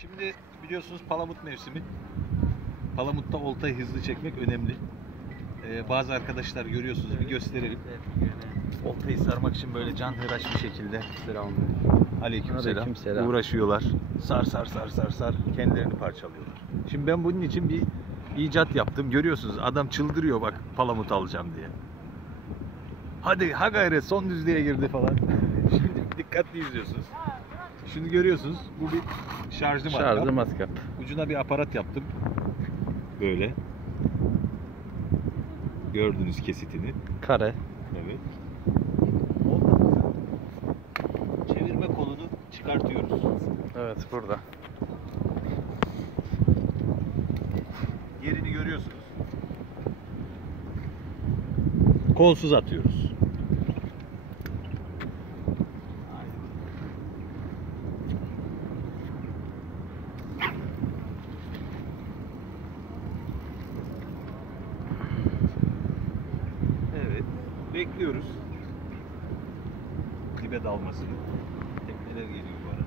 Şimdi biliyorsunuz palamut mevsimi. Palamutta oltayı hızlı çekmek önemli. Bazı arkadaşlar görüyorsunuz, bir gösterelim. Oltayı sarmak için böyle canhıraş bir şekilde aleykümselam uğraşıyorlar. Sar kendilerini parçalıyorlar. Şimdi ben bunun için bir icat yaptım. Görüyorsunuz adam çıldırıyor bak palamut alacağım diye. Hadi ha gayret son düzlüğe girdi falan. Şimdi dikkatli izliyorsunuz. Şunu görüyorsunuz. Bu bir şarjlı matkap. Ucuna bir aparat yaptım. Böyle. Gördünüz kesitini. Kare. Evet. Oltamızın çevirme kolunu çıkartıyoruz. Evet, burada. Yerini görüyorsunuz. Kolsuz atıyoruz. Evet. Bekliyoruz. Dibe dalmasını. Tekneler geliyor bu arada.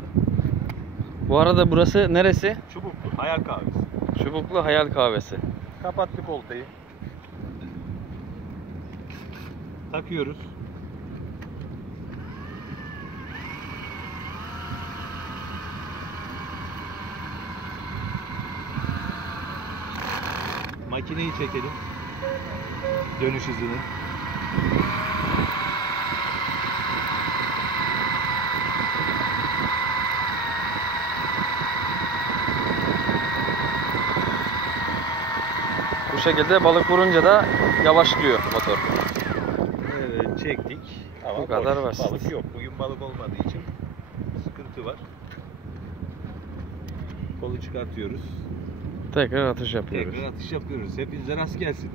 Bu arada burası neresi? Çubuklu Hayal Kahvesi. Çubuklu Hayal Kahvesi. Kapattık oltayı. Takıyoruz. Makineyi çekelim. Dönüş hızını. Bu şekilde balık vurunca da yavaşlıyor motor. Evet, çektik. Ama bu kadar basit. Balık yok. Bugün balık olmadığı için sıkıntı var. Kolu çıkartıyoruz. Tekrar atış yapıyoruz. Tekrar atış yapıyoruz. Hepinize rast gelsin.